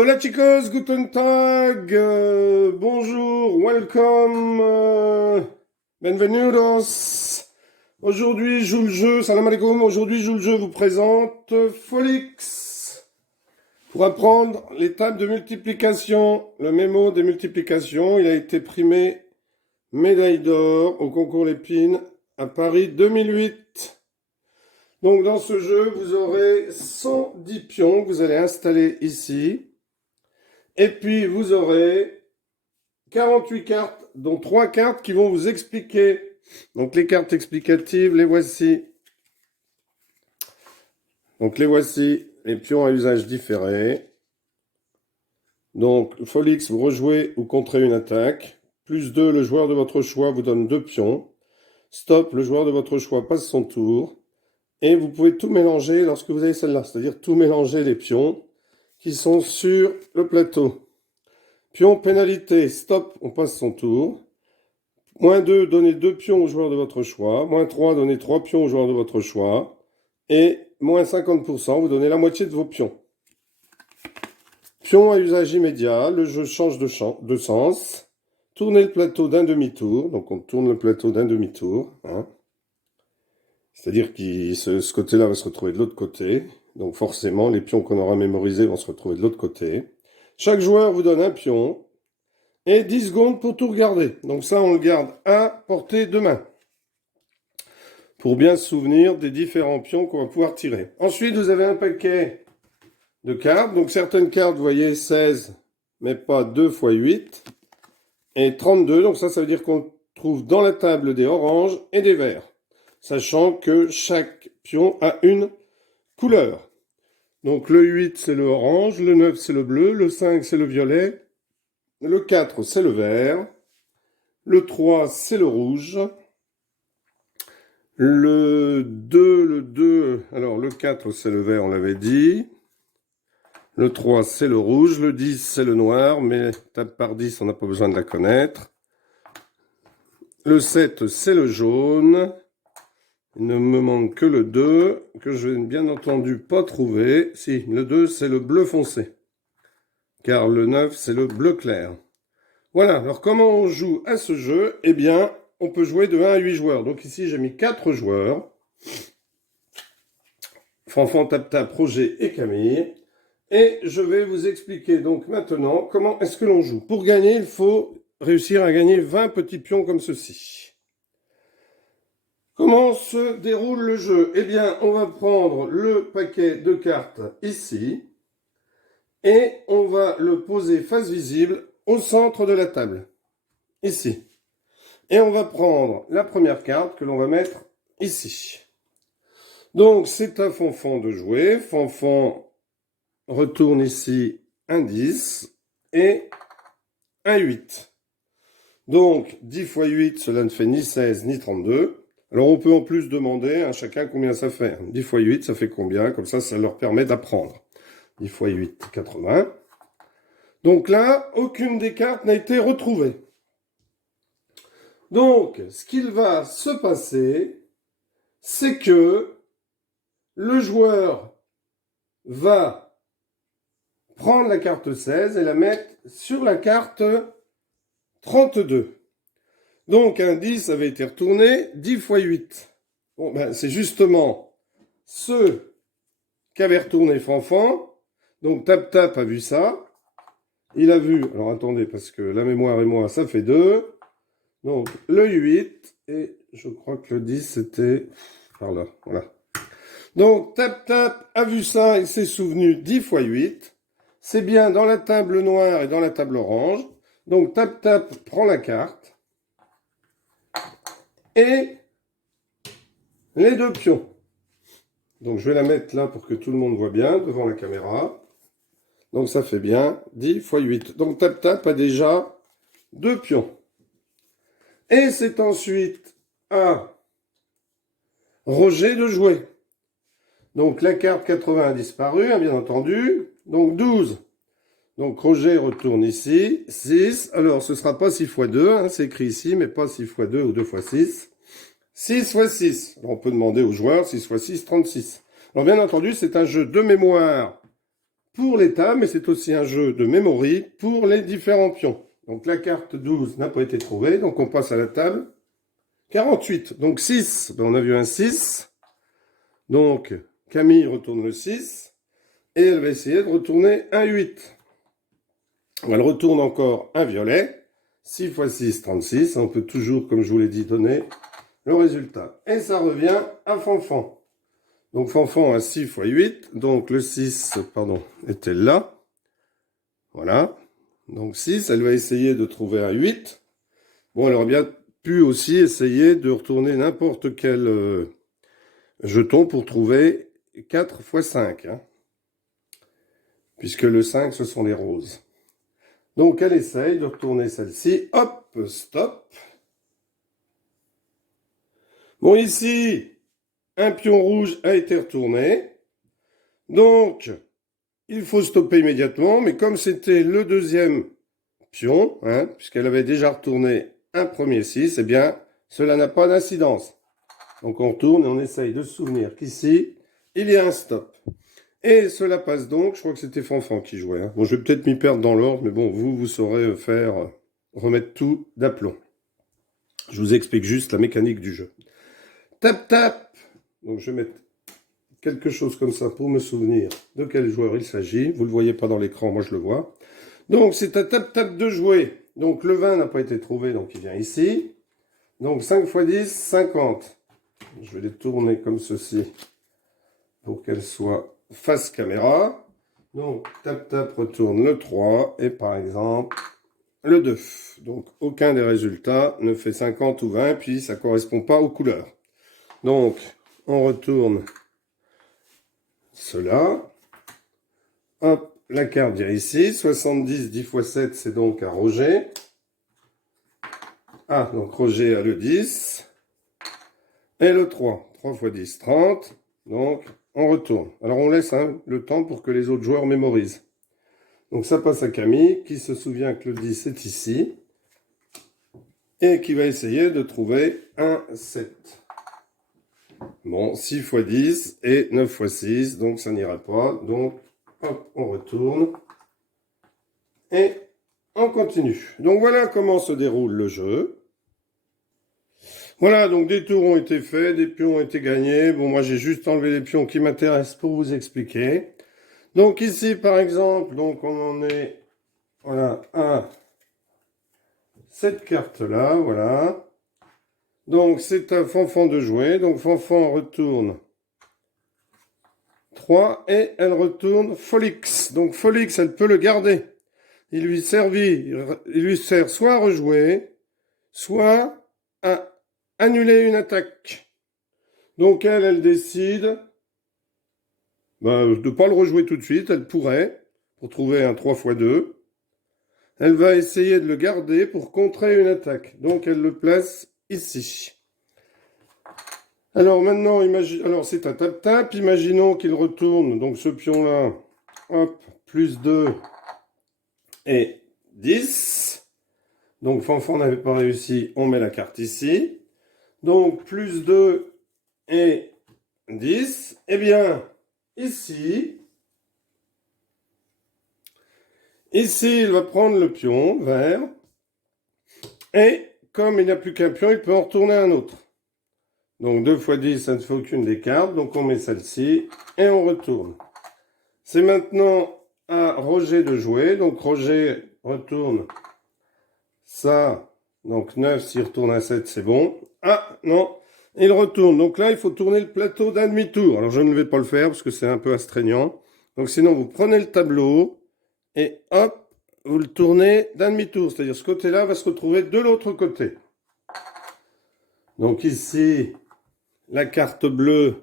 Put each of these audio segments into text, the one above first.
Hola chicos, guten Tag, bonjour, welcome, bienvenidos. Aujourd'hui, je joue le jeu, salam alaikum, aujourd'hui, je joue le jeu, vous présente Folix. Pour apprendre les tables de multiplication, le mémo des multiplications, il a été primé médaille d'or au concours Lépine à Paris 2008. Donc dans ce jeu, vous aurez 110 pions que vous allez installer ici. Et puis, vous aurez 48 cartes, dont 3 cartes qui vont vous expliquer. Donc, les cartes explicatives, les voici. Donc, les voici, les pions à usage différé. Donc, Folix, vous rejouez ou contrez une attaque. Plus 2, le joueur de votre choix vous donne 2 pions. Stop, le joueur de votre choix passe son tour. Et vous pouvez tout mélanger lorsque vous avez celle-là, c'est-à-dire tout mélanger les pions qui sont sur le plateau. Pion pénalité, stop, on passe son tour. Moins 2, donnez 2 pions au joueur de votre choix. Moins 3, donnez 3 pions au joueur de votre choix. Et moins 50%, vous donnez la moitié de vos pions. Pion à usage immédiat, le jeu change de sens. Tournez le plateau d'un demi-tour. Donc on tourne le plateau d'un demi-tour. Hein. C'est-à-dire que ce côté-là va se retrouver de l'autre côté. Donc forcément, les pions qu'on aura mémorisés vont se retrouver de l'autre côté. Chaque joueur vous donne un pion et 10 secondes pour tout regarder. Donc ça, on le garde à portée de main pour bien se souvenir des différents pions qu'on va pouvoir tirer. Ensuite, vous avez un paquet de cartes. Donc certaines cartes, vous voyez, 16, mais pas 2 x 8, et 32. Donc ça veut dire qu'on trouve dans la table des oranges et des verts, sachant que chaque pion a une couleur. Donc le 8, c'est le orange, le 9, c'est le bleu, le 5, c'est le violet, le 4, c'est le vert, le 3, c'est le rouge, le 2, alors le 4, c'est le vert, on l'avait dit, le 3, c'est le rouge, le 10, c'est le noir, mais table par 10, on n'a pas besoin de la connaître, le 7, c'est le jaune. Il ne me manque que le 2, que je vais bien entendu pas trouver. Si, le 2, c'est le bleu foncé. Car le 9, c'est le bleu clair. Voilà, alors comment on joue à ce jeu? Eh bien, on peut jouer de 1 à 8 joueurs. Donc ici, j'ai mis 4 joueurs. Fanfan, Tap Tap, Roger et Camille. Et je vais vous expliquer donc maintenant comment est-ce que l'on joue. Pour gagner, il faut réussir à gagner 20 petits pions comme ceci. Comment se déroule le jeu? Eh bien, on va prendre le paquet de cartes ici et on va le poser face visible au centre de la table, ici. Et on va prendre la première carte que l'on va mettre ici. Donc, c'est à Fanfan de jouer. Fanfan retourne ici un 10 et un 8. Donc, 10 x 8, cela ne fait ni 16 ni 32. Alors, on peut en plus demander à chacun combien ça fait. 10 x 8, ça fait combien? Comme ça leur permet d'apprendre. 10 x 8, 80. Donc là, aucune des cartes n'a été retrouvée. Donc, ce qu'il va se passer, c'est que le joueur va prendre la carte 16 et la mettre sur la carte 32. Donc, un 10 avait été retourné, 10 x 8. Bon, ben, c'est justement ce qu'avait retourné Fanfan. Donc, Tap Tap a vu ça. Il a vu, alors attendez, parce que la mémoire et moi, ça fait 2. Donc, le 8, et je crois que le 10, c'était par là, voilà. Donc, Tap Tap a vu ça, il s'est souvenu 10 x 8. C'est bien dans la table noire et dans la table orange. Donc, Tap Tap prend la carte. Et les 2 pions. Donc, je vais la mettre là pour que tout le monde voit bien devant la caméra. Donc, ça fait bien 10 x 8. Donc, Tap Tap a déjà 2 pions. Et c'est ensuite à Roger de jouer. Donc, la carte 80 a disparu, hein, bien entendu. Donc, 12. Donc, Roger retourne ici. 6. Alors, ce ne sera pas 6 x 2. Hein, c'est écrit ici, mais pas 6 x 2 ou 2 x 6. 6 x 6. Alors, on peut demander aux joueurs 6 x 6, 36. Alors, bien entendu, c'est un jeu de mémoire pour les tables, mais c'est aussi un jeu de memory pour les différents pions. Donc la carte 12 n'a pas été trouvée, donc on passe à la table 48. Donc 6, ben on a vu un 6. Donc Camille retourne le 6. Et elle va essayer de retourner un 8. Elle retourne encore un violet. 6 x 6, 36. On peut toujours, comme je vous l'ai dit, donner le résultat. Et ça revient à Fanfan. Donc Fanfan a 6 x 8. Donc le 6, pardon, était là. Voilà. Donc 6, elle va essayer de trouver un 8. Bon, elle aurait bien pu aussi essayer de retourner n'importe quel jeton pour trouver 4 x 5. Hein, puisque le 5, ce sont les roses. Donc elle essaye de retourner celle-ci. Hop, stop. Bon, ici, un pion rouge a été retourné. Donc, il faut stopper immédiatement. Mais comme c'était le deuxième pion, hein, puisqu'elle avait déjà retourné un premier 6, eh bien, cela n'a pas d'incidence. Donc on retourne et on essaye de se souvenir qu'ici, il y a un stop. Et cela passe donc, je crois que c'était Fanfan qui jouait. Hein. Bon, je vais peut-être m'y perdre dans l'ordre, mais bon, vous saurez faire, remettre tout d'aplomb. Je vous explique juste la mécanique du jeu. Tap, tap. Donc je vais mettre quelque chose comme ça pour me souvenir de quel joueur il s'agit. Vous ne le voyez pas dans l'écran, moi je le vois. Donc c'est un tap, tap de jouer. Donc le 20 n'a pas été trouvé, donc il vient ici. Donc 5 x 10, 50. Je vais les tourner comme ceci pour qu'elles soient face caméra. Donc, tap, tap, retourne le 3 et par exemple le 2. Donc, aucun des résultats ne fait 50 ou 20, puis ça ne correspond pas aux couleurs. Donc, on retourne cela. Hop, la carte vient ici. 70, 10 x 7, c'est donc à Roger. Ah, donc Roger a le 10. Et le 3. 3 x 10, 30. Donc, on retourne. Alors, on laisse le temps pour que les autres joueurs mémorisent. Donc, ça passe à Camille, qui se souvient que le 10 est ici. Et qui va essayer de trouver un 7. Bon, 6 x 10 et 9 x 6, donc ça n'ira pas. Donc, hop, on retourne. Et on continue. Donc, voilà comment se déroule le jeu. Voilà, donc des tours ont été faits, des pions ont été gagnés. Bon, moi, j'ai juste enlevé les pions qui m'intéressent pour vous expliquer. Donc, ici, par exemple, donc on en est, voilà, à cette carte-là, voilà. Donc, c'est à Fanfan de jouer. Donc, Fanfan retourne 3 et elle retourne Folix. Donc, Folix, elle peut le garder. Il lui sert soit à rejouer, soit à annuler une attaque. Donc, elle décide de ne pas le rejouer tout de suite. Elle pourrait, pour trouver un 3 x 2. Elle va essayer de le garder pour contrer une attaque. Donc, elle le place ici. Alors maintenant, alors c'est un tap-tap. Imaginons qu'il retourne, donc ce pion-là, hop, plus 2 et 10. Donc Fanfan n'avait pas réussi, on met la carte ici. Donc plus 2 et 10. Eh bien, ici, il va prendre le pion vert. Et comme il n'y a plus qu'un pion, il peut en retourner un autre. Donc 2 x 10, ça ne fait aucune des cartes. Donc on met celle-ci et on retourne. C'est maintenant à Roger de jouer. Donc Roger retourne ça. Donc 9, s'il retourne à 7, c'est bon. Ah non, il retourne. Donc là, il faut tourner le plateau d'un demi-tour. Alors je ne vais pas le faire parce que c'est un peu astreignant. Donc sinon, vous prenez le tableau et hop, vous le tournez d'un demi-tour. C'est-à-dire ce côté-là va se retrouver de l'autre côté. Donc ici, la carte bleue.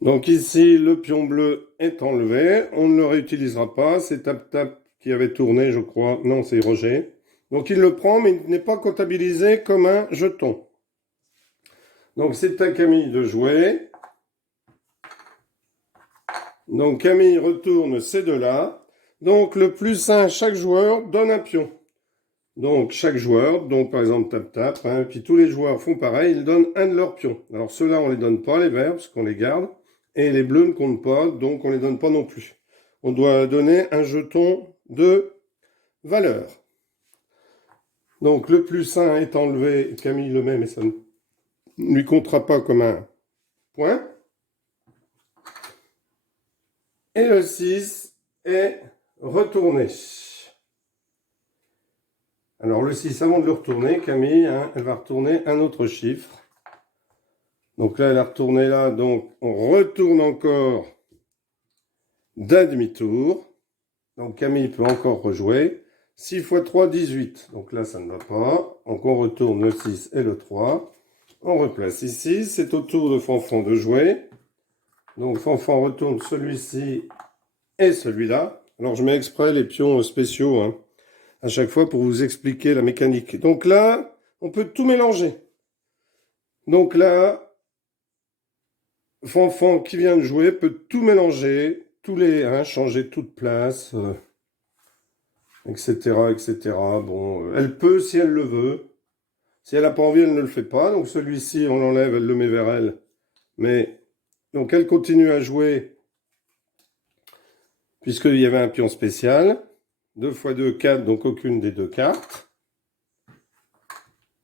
Donc ici, le pion bleu est enlevé. On ne le réutilisera pas. C'est tap-tap qui avait tourné, je crois. Non, c'est Roger. Donc il le prend, mais il n'est pas comptabilisé comme un jeton. Donc c'est à Camille de jouer. Donc Camille retourne ces deux-là. Donc le plus 1, chaque joueur donne un pion. Donc chaque joueur, donc par exemple tap-tap, puis tous les joueurs font pareil, ils donnent un de leurs pions. Alors ceux-là, on ne les donne pas, les verts, parce qu'on les garde. Et les bleus ne comptent pas, donc on ne les donne pas non plus. On doit donner un jeton de valeur. Donc le plus 1 est enlevé, Camille le met, mais ça ne lui comptera pas comme un point. Et le 6 est retourné. Alors le 6, avant de le retourner, Camille, hein, elle va retourner un autre chiffre. Donc là, elle a retourné là, donc on retourne encore d'un demi-tour. Donc Camille peut encore rejouer. 6 x 3, 18. Donc là, ça ne va pas. Donc on retourne le 6 et le 3. On replace ici. C'est au tour de Fanfan de jouer. Donc Fanfan retourne celui-ci et celui-là. Alors je mets exprès les pions spéciaux, hein, à chaque fois pour vous expliquer la mécanique. Donc là, on peut tout mélanger. Donc là, Fanfan qui vient de jouer peut tout mélanger, tous les, hein, changer toute place, etc., etc. Bon, elle peut si elle le veut. Si elle n'a pas envie, elle ne le fait pas. Donc celui-ci, on l'enlève, elle le met vers elle. Mais donc elle continue à jouer puisqu'il y avait un pion spécial. 2 x 2, 4, donc aucune des deux cartes.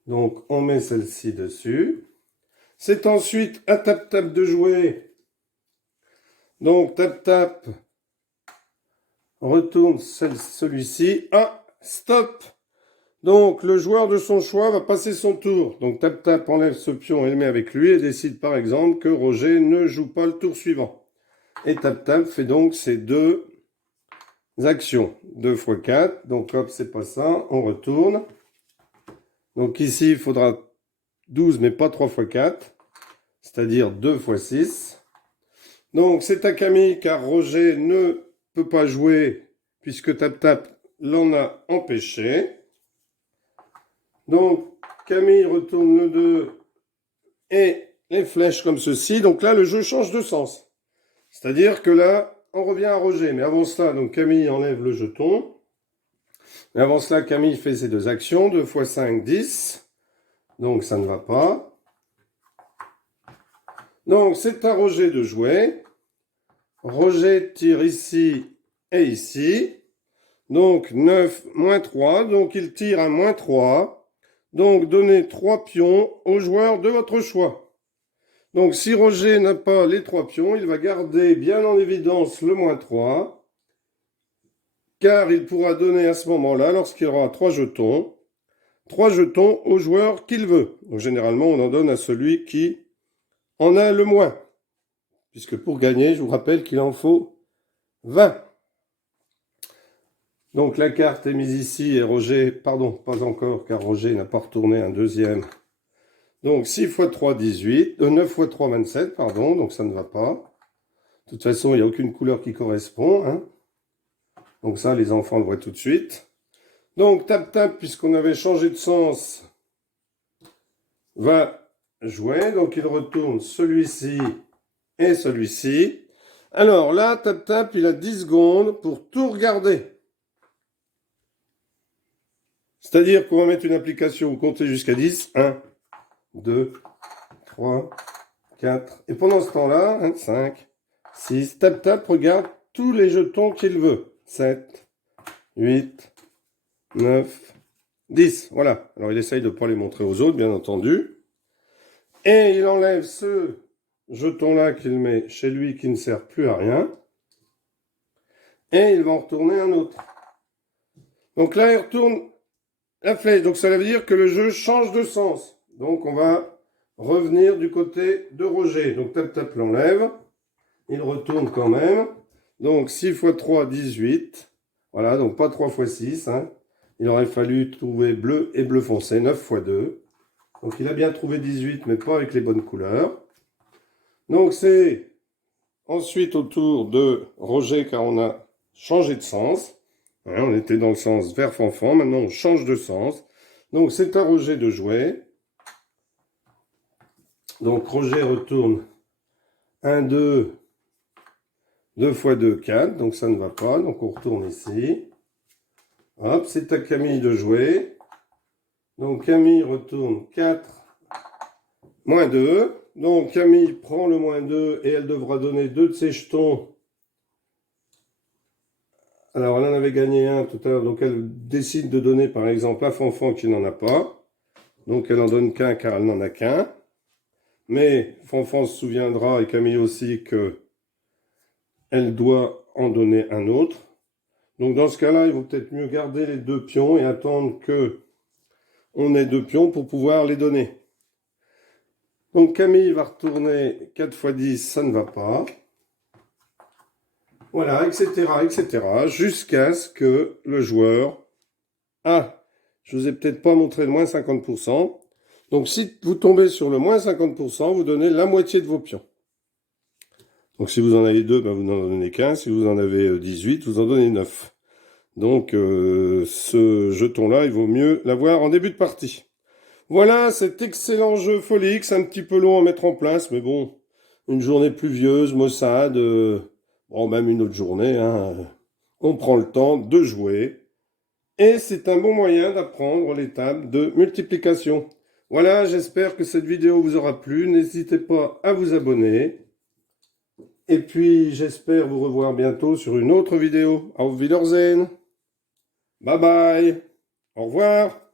Donc on met celle-ci dessus. C'est ensuite à tap-tap de jouer. Donc tap-tap. On retourne celui-ci. Ah, stop! Donc le joueur de son choix va passer son tour. Donc tap-tap enlève ce pion et le met avec lui et décide par exemple que Roger ne joue pas le tour suivant. Et tap-tap fait donc ces deux actions. 2 x 4. Donc hop, c'est pas ça. On retourne. Donc ici, il faudra 12, mais pas 3 x 4. C'est-à-dire 2 x 6. Donc c'est à Camille car Roger ne peut pas jouer puisque tap-tap l'en a empêché. Donc Camille retourne le 2 et les flèches comme ceci. Donc là, le jeu change de sens. C'est-à-dire que là, on revient à Roger. Mais avant cela, donc Camille enlève le jeton. Mais avant cela, Camille fait ses deux actions. 2 x 5, 10. Donc ça ne va pas. Donc c'est à Roger de jouer. Roger tire ici et ici. Donc 9, moins 3. Donc il tire à moins 3. Donc donnez 3 pions au joueur de votre choix. Donc si Roger n'a pas les 3 pions, il va garder bien en évidence le moins 3. Car il pourra donner à ce moment-là, lorsqu'il aura 3 jetons au joueur qu'il veut. Donc généralement, on en donne à celui qui en a le moins. Puisque pour gagner, je vous rappelle qu'il en faut 20. Donc la carte est mise ici et Roger, pardon, pas encore, car Roger n'a pas retourné un deuxième. Donc 6 x 3, 18, 9 x 3, 27, pardon, donc ça ne va pas. De toute façon, il n'y a aucune couleur qui correspond, hein. Donc ça, les enfants le voient tout de suite. Donc tap-tap, puisqu'on avait changé de sens, va jouer. Donc il retourne celui-ci et celui-ci. Alors là, tap-tap, il a 10 secondes pour tout regarder. C'est-à-dire qu'on va mettre une application où compter jusqu'à 10. 1, 2, 3, 4. Et pendant ce temps-là, 5, 6, tap-tap regarde tous les jetons qu'il veut. 7, 8, 9, 10. Voilà. Alors il essaye de ne pas les montrer aux autres, bien entendu. Et il enlève ce jeton-là qu'il met chez lui qui ne sert plus à rien. Et il va en retourner un autre. Donc là, il retourne la flèche. Donc ça veut dire que le jeu change de sens. Donc on va revenir du côté de Roger. Donc tap-tap l'enlève. Il retourne quand même. Donc 6 x 3, 18. Voilà, donc pas 3 x 6. Hein. Il aurait fallu trouver bleu et bleu foncé. 9 x 2. Donc il a bien trouvé 18, mais pas avec les bonnes couleurs. Donc c'est ensuite au tour de Roger, car on a changé de sens. Hein, on était dans le sens vers Fanfan. Maintenant on change de sens. Donc c'est à Roger de jouer. Donc Roger retourne 1, 2, 2 x 2, 4. Donc ça ne va pas. Donc on retourne ici. Hop, c'est à Camille de jouer. Donc Camille retourne 4, moins 2. Donc Camille prend le -2 et elle devra donner 2 de ses jetons. Alors elle en avait gagné un tout à l'heure, donc elle décide de donner par exemple à Fanfan qui n'en a pas. Donc elle en donne qu'un car elle n'en a qu'un. Mais Fanfan se souviendra, et Camille aussi, que elle doit en donner un autre. Donc dans ce cas-là, il vaut peut-être mieux garder les 2 pions et attendre que on ait 2 pions pour pouvoir les donner. Donc Camille va retourner 4 x 10, ça ne va pas. Voilà, etc., etc. Jusqu'à ce que le joueur... Ah, je vous ai peut-être pas montré le -50%. Donc si vous tombez sur le -50%, vous donnez la moitié de vos pions. Donc si vous en avez 2, ben vous n'en donnez qu'un. Si vous en avez 18, vous en donnez 9. Donc ce jeton-là, il vaut mieux l'avoir en début de partie. Voilà cet excellent jeu Folix, un petit peu long à mettre en place, mais bon, une journée pluvieuse, maussade, bon, même une autre journée, hein, on prend le temps de jouer. Et c'est un bon moyen d'apprendre les tables de multiplication. Voilà, j'espère que cette vidéo vous aura plu. N'hésitez pas à vous abonner. Et puis, j'espère vous revoir bientôt sur une autre vidéo. Auf Wiedersehen. Bye bye. Au revoir.